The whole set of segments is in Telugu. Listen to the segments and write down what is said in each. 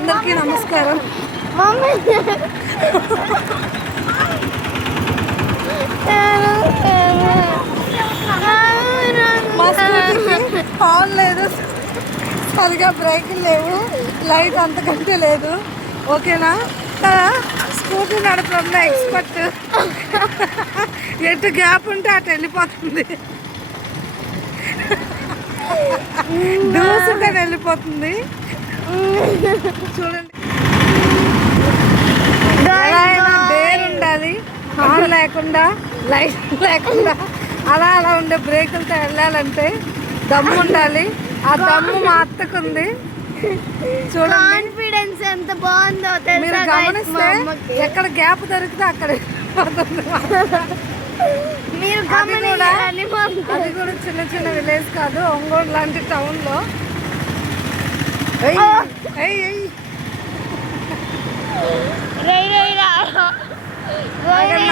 అందరికీ నమస్కారం. మా స్కూటీకి హార్న్ లేదు, సరిగా బ్రేకులు లేవు, లైట్ అంతకంటే లేదు. ఓకేనా? స్కూటీ నడపడంలో ఎక్స్పర్ట్. ఎటు గ్యాప్ ఉంటే అటు వెళ్ళిపోతుంది, దూసుగా వెళ్ళిపోతుంది. చూడండి, డేర్ ఉండాలి, హార్న్ లేకుండా, లైట్ లేకుండా అలా అలా ఉండే బ్రేకులతో వెళ్ళాలంటే దమ్ము ఉండాలి. ఆ దమ్ము మా అత్తకుంది. చూడండి, కాన్ఫిడెన్స్ ఎంత బాగుందో మీరు గమనిస్తే ఎక్కడ గ్యాప్ దొరికితే అక్కడ మీరు అది కూడా చిన్న చిన్న విలేజ్ కాదు, ఒంగోలు లాంటి టౌన్లో.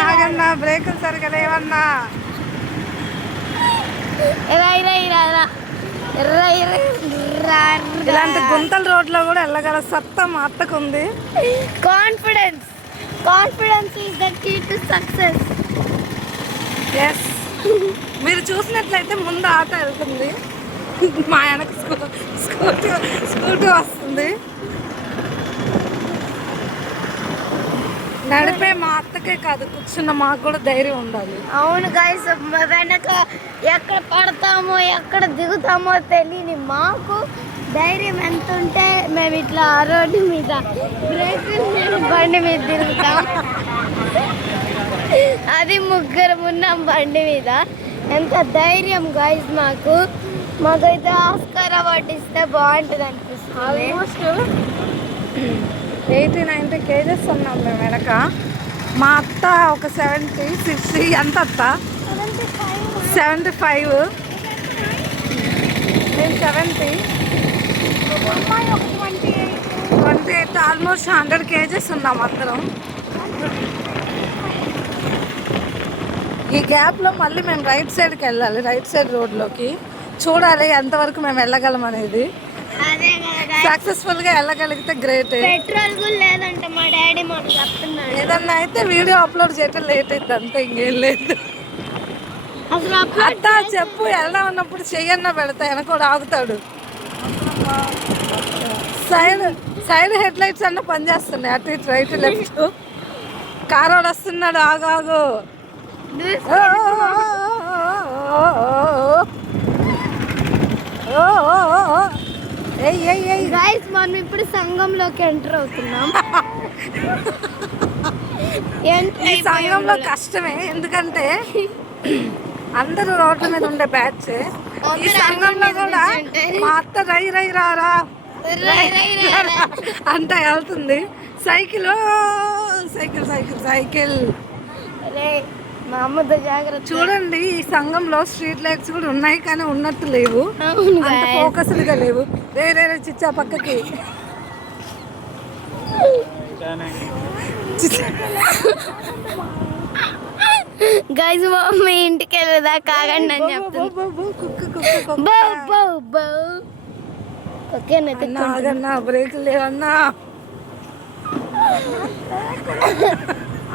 ఆగన్నా, బ్రేకులు సరిగా లేవన్నా. ఇలాంటి గుంతల రోడ్లో కూడా వెళ్ళగల సత్తా మా అత్తకుంది. Confidence is the key to success. Yes, మీరు చూసినట్లయితే ముందు ఆటో వెళ్తుంది, మా వెనక స్కూటీ వస్తుంది. నడిపే మా అత్తకే కాదు, కూర్చున్న మాకు కూడా ధైర్యం ఉండాలి. అవును గైస్, వెనక ఎక్కడ పడతామో ఎక్కడ దిగుతామో తెలియని మాకు ధైర్యం ఎంత ఉంటే మేము ఇట్లా రోడ్డు మీద బండి మీద తిరుగుతాం. అది ముగ్గురు ఉన్నాం బండి మీద. ఎంత ధైర్యం గైస్ మాకైతే ఆస్కార్ అవార్డు ఇస్తే బాగుంటుంది అనిపిస్తుంది. ఆల్మోస్ట్ 80-90 కేజెస్ ఉన్నాం మేము వెనక. మా అత్త ఒక 70-60. ఎంత అత్త? 75. నేను 70. 28. ఆల్మోస్ట్ 100 కేజెస్ ఉన్నాం అందరం. ఈ గ్యాప్లో మళ్ళీ మేము రైట్ సైడ్కి వెళ్ళాలి, రైట్ సైడ్ రోడ్లోకి. చూడాలి ఎంతవరకు మేము వెళ్ళగలం అనేది. సక్సెస్ఫుల్గా వెళ్ళగలిగితే గ్రేట్. పెట్రోల్ కూడా లేదంటే మా డాడీ మాకు చెప్తున్నాడు. ఏదన్నా అయితే వీడియో అప్లోడ్ చేయటం లేట్ అవుతుంది, అంతే, ఇంకేం లేదు. అత్త చెప్పు, వెళ్దాం అన్నప్పుడు చెయ్యన్నా పెడతా, వెనక ఆగుతాడు. సైడ్ హెడ్ లైట్స్ అన్న పనిచేస్తున్నాయి, అటు ఇటు రైట్ లెఫ్ట్. కారోడు వస్తున్నాడు, ఆగాగు. గైస్, మనం ఇప్పుడు సంఘంలోకి ఎంటర్ అవుతున్నాం. ఈ సంఘంలో కష్టమే, ఎందుకంటే అందరూ రోడ్ల మీద ఉండే బ్యాచ్. ఈ సంఘంలో కూడా మా అత్త రై రారా అంతా వెళ్తుంది. సైకిల్ మా అమ్మతో జాగ్రత్త. చూడండి, ఈ సంఘంలో స్ట్రీట్ లైట్స్ కూడా ఉన్నాయి, కానీ ఉన్నట్టు లేవు, అంత ఫోకస్డ్గా లేవు. రే చిచ్చా పక్కకి. గైస్, మా మమ్మీ ఇంటికి వెళ్ళదా కాగండి అని చెప్తుంది. ఓకేనా? బ్రేకులు లేవన్నా,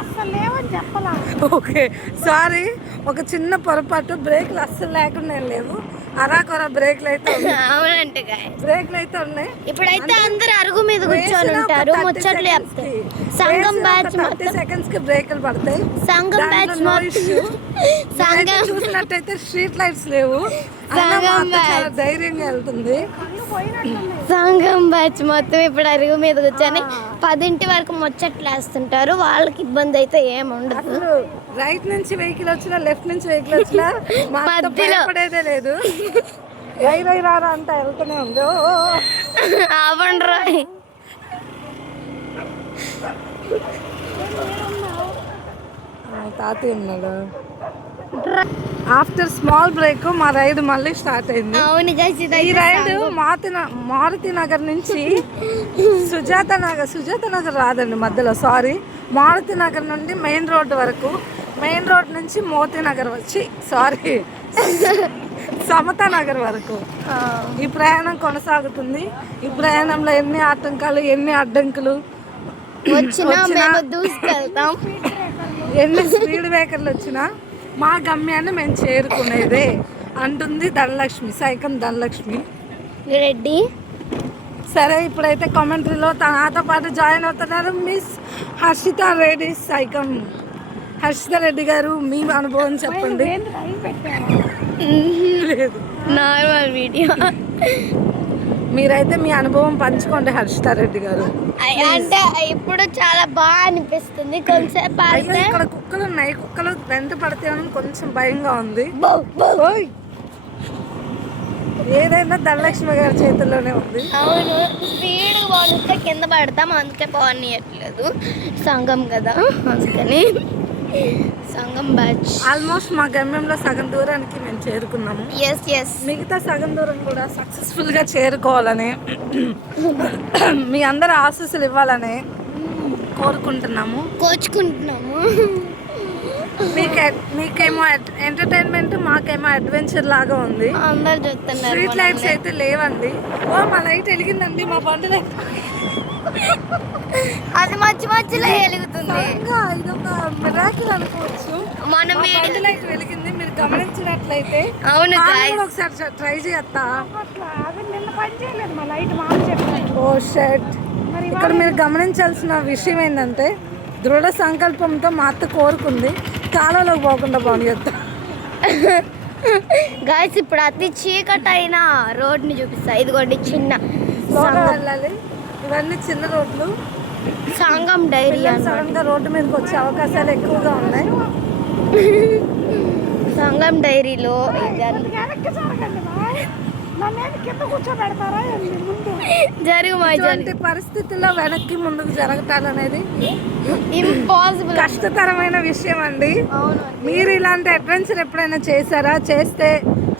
అస్సలు లేవని చెప్పాలా? ఓకే, సారీ, ఒక చిన్న పొరపాటు. బ్రేకులు అస్సలు లేకుండా లేవు, అరాకొర బ్రేకులు అయితే అవునంటే బ్రేకులు అయితే ఉన్నాయి. ఇప్పుడైతే అందరు అరుగు మీద కూర్చొని ఉంటారు, ముచ్చట్లు చెప్తారు. సంఘం బ్యాచ్ 30 seconds కి బ్రేకులు పడతాయి. సంఘం బ్యాచ్ సంఘం చూసినట్టయితే స్ట్రీట్ లైట్స్ లేవు, చాలా ధైర్యంగా వెళ్తుంది. సంఘం బ్యాచ్ మొత్తం ఇప్పుడు అరుగు మీద కూర్చొని 10 వరకు ముచ్చట్లు వేస్తుంటారు. వాళ్ళకి ఇబ్బంది అయితే ఏముండదు. రైట్ నుంచి వెహికల్ వచ్చినా, లెఫ్ట్ నుంచి వెహికల్ వచ్చినా పడేదే లేదు. రై రారా అంతా వెళ్తూనే ఉంది. అవ్వండి రాయ్. తాతయ్య ఉన్నాడు. ఆఫ్టర్ స్మాల్ బ్రేక్ మా రైడ్ మళ్ళీ స్టార్ట్ అయింది. ఈ రైడ్ మారుతి నగర్ నుంచి సుజాత నగర్ రాదండి మధ్యలో, సారీ, మారుతి నగర్ నుండి మెయిన్ రోడ్ వరకు, మెయిన్ రోడ్ నుంచి మోతీ నగర్ వచ్చి, సారీ, సమతా నగర్ వరకు ఈ ప్రయాణం కొనసాగుతుంది. ఈ ప్రయాణంలో ఎన్ని ఆటంకాలు, ఎన్ని అడ్డంకులు వచ్చినా మేము దూసుకెళ్తాం. ఎన్ని స్పీడ్ బ్రేకర్లు వచ్చినా మా గమ్యాన్ని మేము చేరుకునేదే అంటుంది ధనలక్ష్మి, సైకం ధనలక్ష్మి రెడ్డి. సరే, ఇప్పుడైతే కామెంటరీలో నాతో పాటు జాయిన్ అవుతున్నారు మిస్ హర్షిత రెడ్డి. సైకం హర్షిత రెడ్డి గారు, మీ అనుభవం చెప్పండి. లేదు, నార్మల్ వీడియో. మీరైతే మీ అనుభవం పంచుకోండి హర్షిత రెడ్డి గారు. అంటే ఇప్పుడు చాలా బాగా అనిపిస్తుంది. కొంచెంసేపు అయ్యో, ఇక్కడ కుక్కలు ఉన్నాయి, కుక్కలు వెంట పడతాయని కొంచెం భయంగా ఉంది. ఓయ్, ఏదైనా ధనలక్ష్మి గారి చేతుల్లోనే ఉంది. అవును, స్పీడ్ పోతే కింద పడతాం, అందుకే పోనీయట్లేదు. సంఘం కదా, అందుకని సంఘం బ్యాచ్. ఆల్మోస్ట్ మా గమ్యంలో సగం దూరానికి మేము చేరుకున్నాము. ఎస్ ఎస్, మిగతా సగం దూరం కూడా సక్సెస్ఫుల్గా చేరుకోవాలని మీ అందరూ ఆశీస్సులు ఇవ్వాలని కోరుకుంటున్నాము, కోచుకుంటున్నాము. మీకేమో ఎంటర్టైన్మెంట్, మాకేమో అడ్వెంచర్ లాగా ఉంది. అందరు చూస్తున్నారు. స్ట్రీట్ లైట్స్ అయితే లేవండి. ఓ, మా లైట్ వెలిగిందండి, మా బండి లైట్. అది మధ్యలో వెలుగుతుంది. ఇదొక మిరాకిల్ అనుకోవచ్చు. మనం బండి లైట్ వెలిగింది, మీరు గమనించినట్లయితే. అవును, ఒకసారి ట్రై చేయత్తా. ఓ షట్. ఇక్కడ మీరు గమనించాల్సిన విషయం ఏంటంటే, దృఢ సంకల్పంతో మా అత్త కోరుకుంది కాలంలోకి పోకుండా బాగుంది. గాయస్, ఇప్పుడు అతి చీకటి అయిన రోడ్ని చూపిస్తా. ఇదిగోండి, చిన్న వెళ్ళాలి. ఇవన్నీ చిన్న రోడ్లు. సంగం డైరీ సడన్ గా రోడ్డు మీదకి వచ్చే అవకాశాలు ఎక్కువగా ఉన్నాయి. సంగం డైరీలో ఇటువంటి పరిస్థితుల్లో వెనక్కి ముందుకు జరగటాలనేది ఇంపాసిబుల్, కష్టతరమైన విషయం అండి. మీరు ఇలాంటి అడ్వెంచర్ ఎప్పుడైనా చేశారా? చేస్తే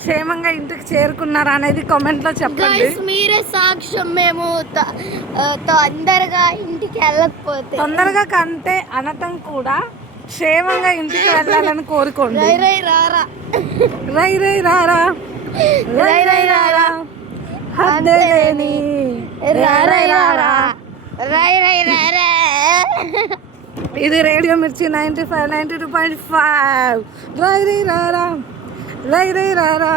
క్షేమంగా ఇంటికి చేరుకున్నారా అనేది కామెంట్ లో చెప్పండి. మీరే సాక్ష్యం. మేము తొందరగా ఇంటికి వెళ్ళకపోతే, తొందరగా కంటే అనటం కూడా క్షేమంగా ఇంటికి వెళ్ళాలని కోరుకోండి. రై రై రారా, రై రై రారా, రై రై రారా, హద్దేలేని రై రై రారా, రై రై రారా. ఇది రేడియో మిర్చి 95 92.5. రై రై రారా, రై రై రారా,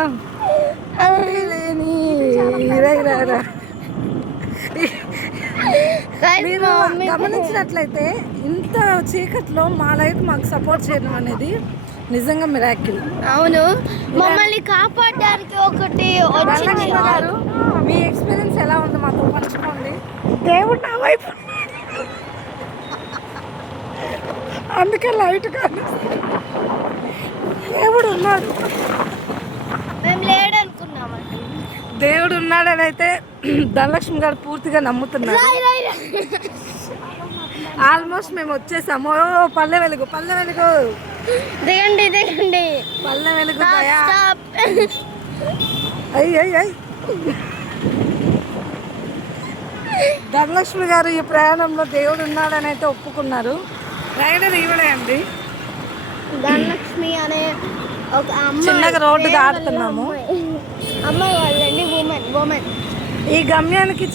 హద్దేలేని రై రారా. మీరు గమనించినట్లయితే ఇంత చీకట్లో మా లైట్ మాకు సపోర్ట్ చేయడం అనేది నిజంగా మిరాకిల్. అవును, మమ్మల్ని కాపాడడానికి ఒకటి వచ్చింది. మీ ఎక్స్పీరియన్స్ ఎలా ఉంది మాతో పంచుకోండి. దేవుడు నా వైపు, అందుకే లైట్ కానీ దేవుడు ఉన్నాడు. మేము లేడనుకున్నామండి. దేవుడు ఉన్నాడని అయితే ధనలక్ష్మి గారు పూర్తిగా నమ్ముతున్నారు. ఆల్మోస్ట్ మేము వచ్చేసాము. పల్లె వెలుగు, పల్లె వెలుగు, దిగండి దిగండి, పల్లె వెలుగు. స్టాప్. అయ్యి ధనలక్ష్మి గారు ఈ ప్రయాణంలో దేవుడు ఉన్నాడని అయితే ఒప్పుకున్నారు. రైడర్ ఈవిడే అండి. ధనలక్ష్మి అనే ఒక అమ్మాయి, చిన్నగా రోడ్డు దాటుతున్నాము. అమ్మాయి వాళ్ళండి, ఉమెన్. ఈ గమ్యానికి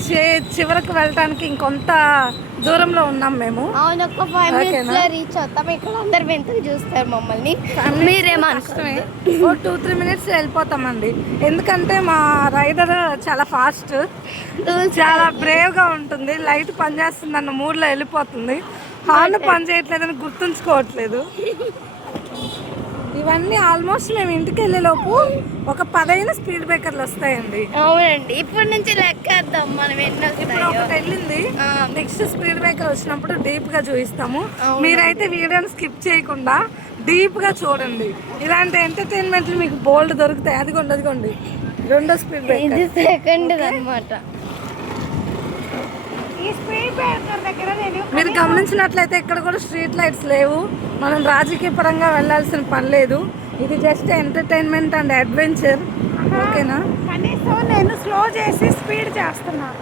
చివరకు వెళ్ళటానికి ఇంకొంత దూరంలో ఉన్నాం మేము. అవును, ఒక 5 minutes లో రీచ్ అవుతాం. ఇక్కడ అందరు వెంటనే చూస్తారు మమ్మల్ని. మీరేమనుకోమే, 2-3 minutes వెళ్ళిపోతామండి. ఎందుకంటే మా రైడర్ చాలా ఫాస్ట్, చాలా బ్రేవ్గా ఉంటుంది. లైట్ పనిచేస్తుందన్న మూడ్లో వెళ్ళిపోతుంది. హార్న్ పని చేయట్లేదని గుర్తుంచుకోవట్లేదు. ఇవన్నీ ఆల్మోస్ట్ మేము ఇంటికి వెళ్ళేలోపు ఒక 10 స్పీడ్ బ్రేకర్లు వస్తాయండి. అవునండి, ఇప్పటి నుంచి లెక్కేద్దాం మనం ఎన్ని ఇప్పుడు ఒకటి వెళ్ళింది. నెక్స్ట్ స్పీడ్ బ్రేకర్ వచ్చినప్పుడు డీప్ గా చూపిస్తాము. మీరైతే వీడియోని స్కిప్ చేయకుండా డీప్ గా చూడండి. ఇలాంటి ఎంటర్టైన్మెంట్లు మీకు బోల్డ్ దొరుకుతాయి. అదిగోండి రెండో స్పీడ్ బ్రేకర్, ఇది సెకండ్ అన్నమాట. మీరు గమనించినట్లయితే ఇక్కడ కూడా స్ట్రీట్ లైట్స్ లేవు. మనం రాజకీయ పరంగా వెళ్ళాల్సిన పని లేదు. ఇది జస్ట్ ఎంటర్టైన్మెంట్ అండ్ అడ్వెంచర్. ఓకేనా? కనీసం నేను స్లో చేసి స్పీడ్ చేస్తున్నాను.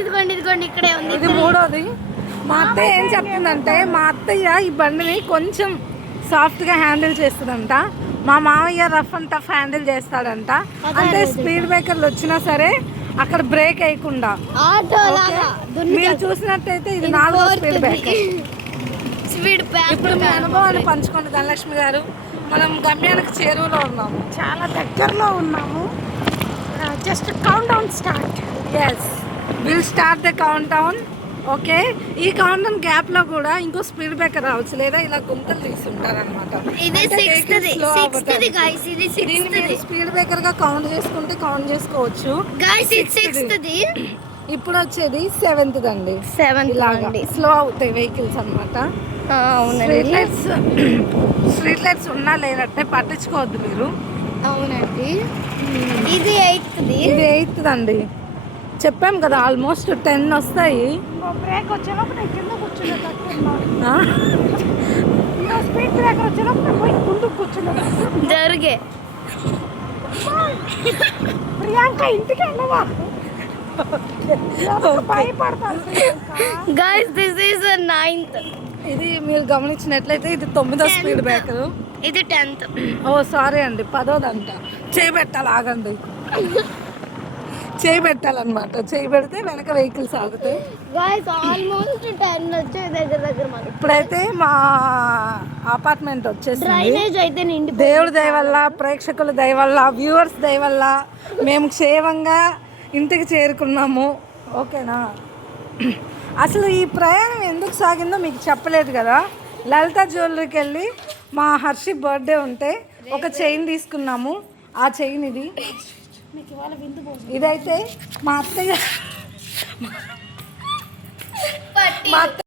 ఇదిగోండి ఇక్కడే ఉంది. ఇది మూడోది. మా అత్తయ్య ఏం చెప్తుందంటే, మా అత్తయ్య ఈ బండిని కొంచెం సాఫ్ట్గా హ్యాండిల్ చేస్తుందంట. మా మామయ్య రఫ్ అండ్ టఫ్ హ్యాండిల్ చేస్తాడంట. అంటే స్పీడ్ బ్రేకర్లు వచ్చినా సరే అక్కడ బ్రేక్ వేయకుండా. ఆటో లాగా మీరు చూసినట్టయితే ఇది 4వ స్పీడ్ బ్రేకర్. స్పీడ్ ఇప్పుడు మీ అనుభవాన్ని పంచుకోండి ధనలక్ష్మి గారు. మనం గమ్యానికి చేరువలో ఉన్నాము, చాలా దగ్గరలో ఉన్నాము. Just countdown start. Yes will start the countdown. Okay, ఈ కౌంట్ డౌన్ గ్యాప్ లో కూడా ఇంకో స్పీడ్ బ్రేకర్ రావచ్చు, లేదా ఇలా గుంతలు తీసుంటారు అనమాట. ఇది 6th గైస్, ఇది 6th స్పీడ్ బ్రేకర్ గా కౌంట్ చేసుకుంటే కౌంట్ చేసుకోవచ్చు గైస్. ఇది 6th ఇప్పుడు వచ్చేది 7th అండి. 7th ఇలాగా స్లో అవుతాయి వెహికల్స్ అనమాట. అవునండి, స్ట్రీట్ లైట్స్ ఉన్నా లేనట్టే పట్టించుకోవద్దు మీరు. అవునండి. ఇది 8th ఇది 8th అండి. చెప్పాం కదా ఆల్మోస్ట్ 10 వస్తాయి. బ్రేక్ వచ్చేలోపు నేను కింద కూర్చునేటట్టున్నా. ఆ? ఇంకో స్పీడ్ బ్రేకర్ వచ్చేలోపు నేను పోయి ముందుకు కూర్చునేటట్టు. జరిగే ప్రియాంక ఇంటికి వెళ్ళవా? భయపడతాను గైస్. This is 9th. ఇది మీరు గమనించినట్లయితే ఇది 9వ స్పీడ్ బ్రేకర్. ఇది 10th. ఓ సారీ అండి, 10వదంట. చేయి పెట్టాలి, ఆగండి. చేయి పెట్టాలన్నమాట. చేయి పెడితే వెనక వెహికల్స్ ఆగుతాయి. గైస్ ఆల్మోస్ట్ 10 వచ్చే దగ్గర మనకి. ఇప్పుడైతే మా అపార్ట్మెంట్ వచ్చేసింది. డ్రైనేజ్ అయితే నిండి దేవుడి దయ వల్ల, ప్రేక్షకుల దయ వల్ల, వ్యూవర్స్ దయ వల్ల మేము క్షేమంగా ఇంటికి చేరుకున్నాము. ఓకేనా? అసలు ఈ ప్రయాణం ఎందుకు సాగిందో మీకు చెప్పలేదు కదా. లలిత జ్యువెలరీకి వెళ్ళి మా హర్షి బర్త్డే ఉంటే ఒక చైన్ తీసుకున్నాము. ఆ చైన్ ఇది. ఇదైతే మా అత్తయ్య